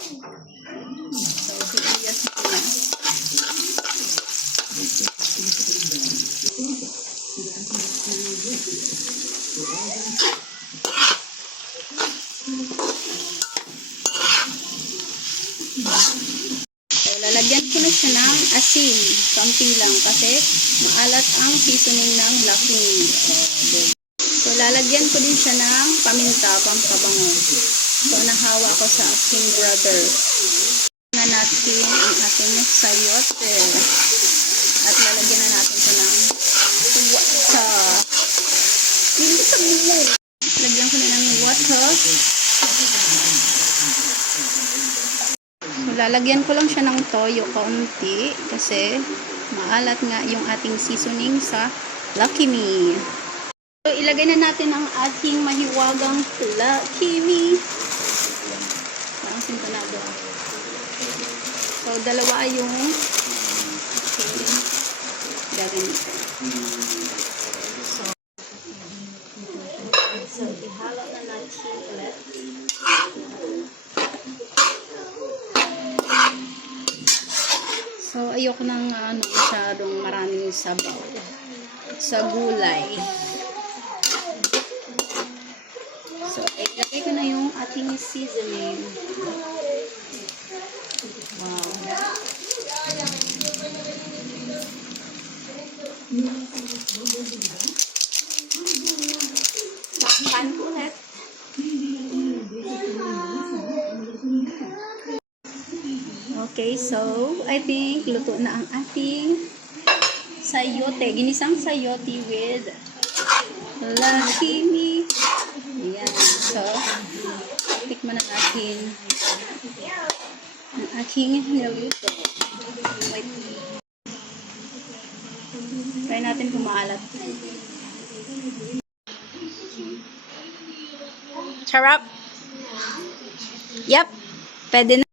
So. So, lalagyan ko na siya ng asin. Konting lang kasi maalat ang seasoning ng there. So, lalagyan ko din siya ng paminta, pampabango. So, nahawa ko sa aking brother. Na natin ang ating sayote. At lalagyan na natin ito ng water. Hindi sa bumo. Lagyan ko na ng water. So, lalagyan ko lang siya ng toyo kaunti kasi maalat nga yung ating seasoning sa Lucky Me. So, ilagay na natin ang ating mahiwagang Lucky Me. Parang sintonado. So, dalawa yung okay, gagawin ito. So, so, ihalo na natin ulit. So, ayoko nang ano, masyadong maraming sabaw sa gulay. So, ilagay ko na yung ating seasoning. Wow. Takpan ko ulit. Okay, so I think luto na ang ating sayote. Ginisang sayote with lahimi. Ayan. Tikman na natin ang aking niluto. Try natin kung maalat. Charap. Yep. Pwede na.